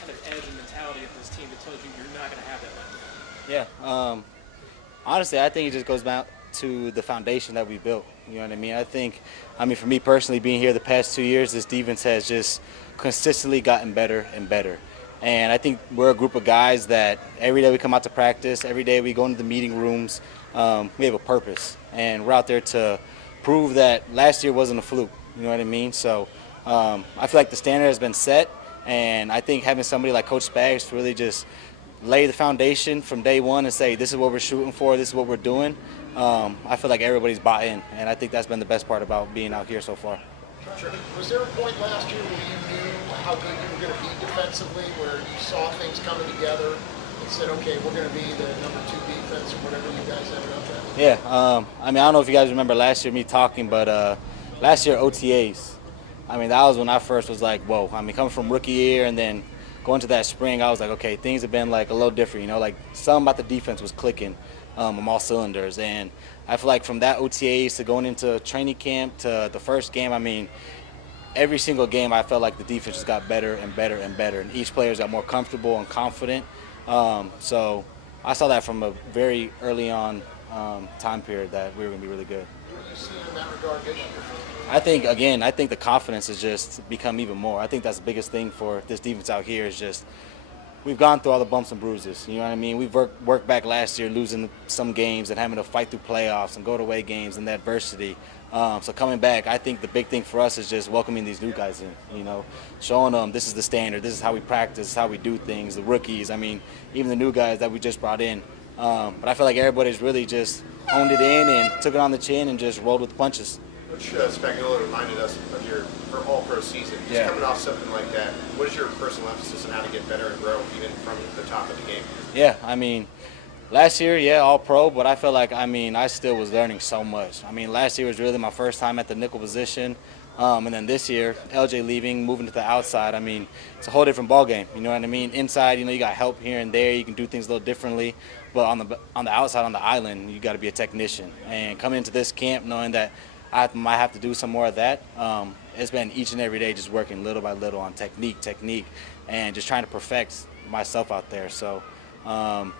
kind of edge and mentality of this team that tells you you're not going to have that letdown? Yeah. Honestly, I think it just goes back to the foundation that we built. You know what I mean? I mean, for me personally, being here the past 2 years, this defense has just consistently gotten better and better. And I think we're a group of guys that every day we come out to practice, every day we go into the meeting rooms, we have a purpose. And we're out there to prove that last year wasn't a fluke. You know what I mean? So I feel like the standard has been set. And I think having somebody like Coach Spags to really just lay the foundation from day one and say, this is what we're shooting for, this is what we're doing, I feel like everybody's bought in. And I think that's been the best part about being out here so far. Sure. Was there a point last year where you knew how good you were going to be defensively, where you saw things coming together and said, okay, we're going to be the number 2 defense or whatever you guys ended up at? Yeah, I mean, I don't know if you guys remember last year me talking, but last year OTAs, I mean, that was when I first was like, whoa. I mean, coming from rookie year and then going to that spring, I was like, okay, things have been like a little different, you know, like something about the defense was clicking on all cylinders. And I feel like from that OTAs to going into training camp to the first game, I mean, every single game I felt like the defense just got better and better and better. And each player's got more comfortable and confident. So I saw that from a very early on time period that we were going to be really good. What do you see in that regard this year? I think the confidence has just become even more. I think that's the biggest thing for this defense out here is just we've gone through all the bumps and bruises. You know what I mean? We've worked back last year, losing some games and having to fight through playoffs and go to away games and the adversity. So coming back, I think the big thing for us is just welcoming these new guys in, you know, showing them this is the standard, this is how we practice, this is how we do things, the rookies, I mean, even the new guys that we just brought in. But I feel like everybody's really just honed it in and took it on the chin and just rolled with the punches. Coach Spagnuolo reminded us of your all-pro season. Just coming off something like that, what is your personal emphasis on how to get better and grow even from the top of the game? Yeah, I mean, last year, yeah, all-pro, but I feel like, I mean, I still was learning so much. I mean, last year was really my first time at the nickel position, and then this year, LJ leaving, moving to the outside, I mean, it's a whole different ballgame, you know what I mean? Inside, you know, you got help here and there, you can do things a little differently, but on the outside, on the island, you got to be a technician. And coming into this camp knowing that I might have to do some more of that. It's been each and every day just working little by little on technique, and just trying to perfect myself out there. So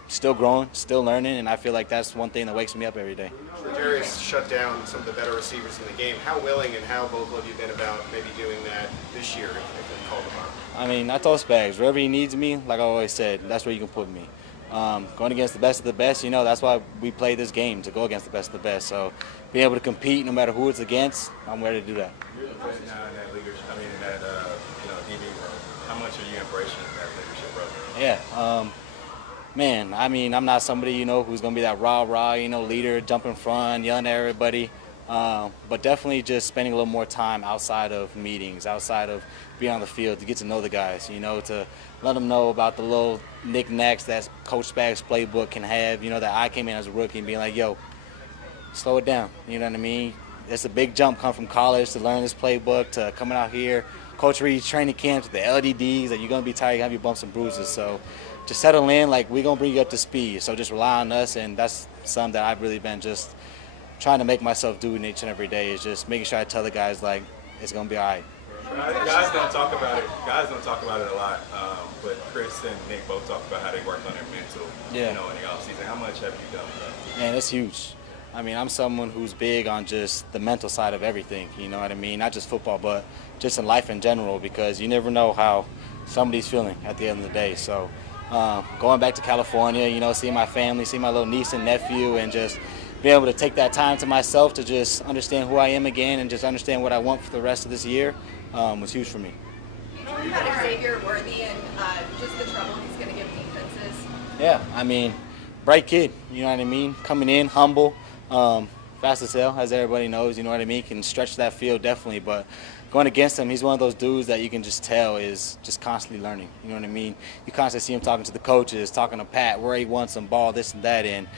still growing, still learning, and I feel like that's one thing that wakes me up every day. Darius shut down some of the better receivers in the game. How willing and how vocal have you been about maybe doing that this year if it's called upon? I mean, I told Spags, wherever he needs me, like I always said, that's where you can put me. Going against the best of the best, you know, that's why we play this game, to go against the best of the best. So being able to compete no matter who it's against, I'm ready to do that. Now in that leadership, I mean, in that DB role, how much are you embracing that leadership role? Yeah, man, I mean, I'm not somebody, you know, who's going to be that rah-rah, you know, leader, jump in front, yelling at everybody. But definitely just spending a little more time outside of meetings, outside of being on the field to get to know the guys, you know, to let them know about the little knickknacks that Coach Spags' playbook can have, you know, that I came in as a rookie and being like, yo, slow it down, you know what I mean? It's a big jump come from college to learn this playbook to coming out here, Coach Reed's training camps, the LDDs, that you're going to be tired, you have your bumps and bruises. So just settle in, like, we're going to bring you up to speed. So just rely on us, and that's something that I've really been just trying to make myself do each and every day, is just making sure I tell the guys, like, it's going to be all right. Guys don't talk about it. Guys don't talk about it a lot. But Chris and Nick both talk about how they worked on their mental, you know, in the offseason. How much have you done with that? Man, it's huge. I mean, I'm someone who's big on just the mental side of everything, you know what I mean? Not just football, but just in life in general, because you never know how somebody's feeling at the end of the day. So going back to California, you know, seeing my family, seeing my little niece and nephew, and just being able to take that time to myself to just understand who I am again and just understand what I want for the rest of this year was huge for me. What about Xavier Worthy and just the trouble he's going to give defenses? Yeah, I mean, bright kid, you know what I mean? Coming in, humble, fast as hell, as everybody knows, you know what I mean? Can stretch that field definitely, but going against him, he's one of those dudes that you can just tell is just constantly learning, you know what I mean? You constantly see him talking to the coaches, talking to Pat, where he wants some ball, this and that, and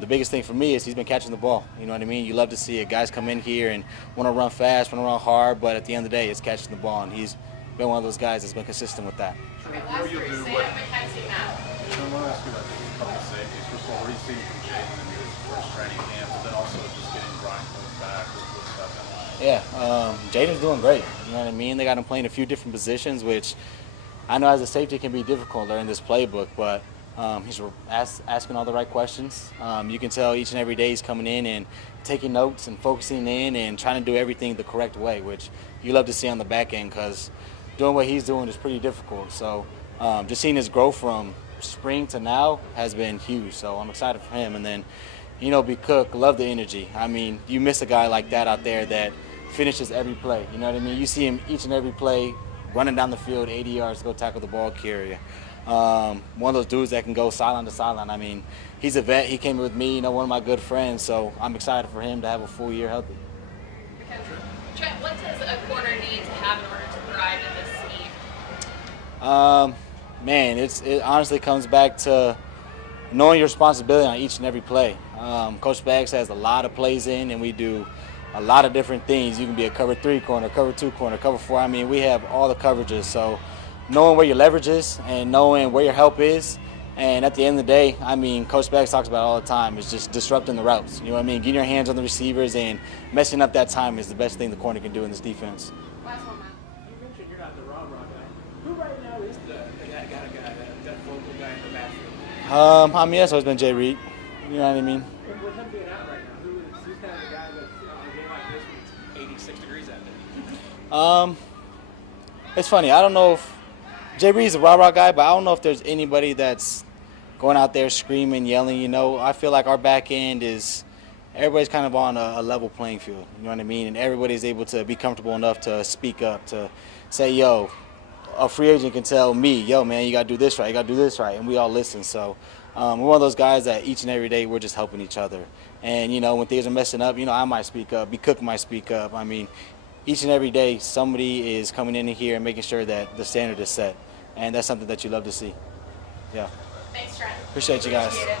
the biggest thing for me is he's been catching the ball, you know what I mean? You love to see it. Guys come in here and want to run fast, want to run hard, but at the end of the day, it's catching the ball, and he's been one of those guys that's been consistent with that. I want to ask you like a couple of safeties. First of all, what do you see from Jaden in his first training camp, but then also just getting Brian Cole back with stuff? Yeah, Jaden's doing great. You know what I mean? They got him playing a few different positions, which I know as a safety it can be difficult learning this playbook, but he's asking all the right questions. You can tell each and every day he's coming in and taking notes and focusing in and trying to do everything the correct way, which you love to see on the back end because doing what he's doing is pretty difficult. So just seeing his growth from spring to now has been huge. So I'm excited for him. And then, you know, B. Cook, love the energy. I mean, you miss a guy like that out there that finishes every play. You know what I mean? You see him each and every play running down the field 80 yards to go tackle the ball carrier. One of those dudes that can go sideline to sideline. I mean, he's a vet. He came with me, you know, one of my good friends. So I'm excited for him to have a full year healthy. Okay. Trent, what does a corner need to have in order to thrive in this scheme? Man, it honestly comes back to knowing your responsibility on each and every play. Coach Baggs has a lot of plays in, and we do a lot of different things. You can be a cover 3 corner, cover 2 corner, cover 4. I mean, we have all the coverages. So knowing where your leverage is and knowing where your help is, and at the end of the day, I mean, Coach Baggs talks about it all the time, is just disrupting the routes. You know what I mean? Getting your hands on the receivers and messing up that time is the best thing the corner can do in this defense. Last one, Matt. You mentioned you're not the rah-rah guy. Who right now is that vocal guy in the backfield? I mean, that's always been Jay Reed. You know what I mean? And with him being out right now, who's kind of the guy that's on a game like this when it's 86 degrees out there? It's funny. I don't know if Jay Reed's a rah-rah guy, but I don't know if there's anybody that's going out there screaming, yelling. You know, I feel like our back end is everybody's kind of on a level playing field. You know what I mean? And everybody's able to be comfortable enough to speak up, to say, yo, a free agent can tell me, yo, man, you got to do this right, you got to do this right, and we all listen. So we're one of those guys that each and every day we're just helping each other. And, you know, when things are messing up, you know, I might speak up, B. Cook might speak up. I mean, each and every day somebody is coming in here and making sure that the standard is set. And that's something that you love to see. Yeah. Thanks, Trent. Appreciate you guys. Appreciate it.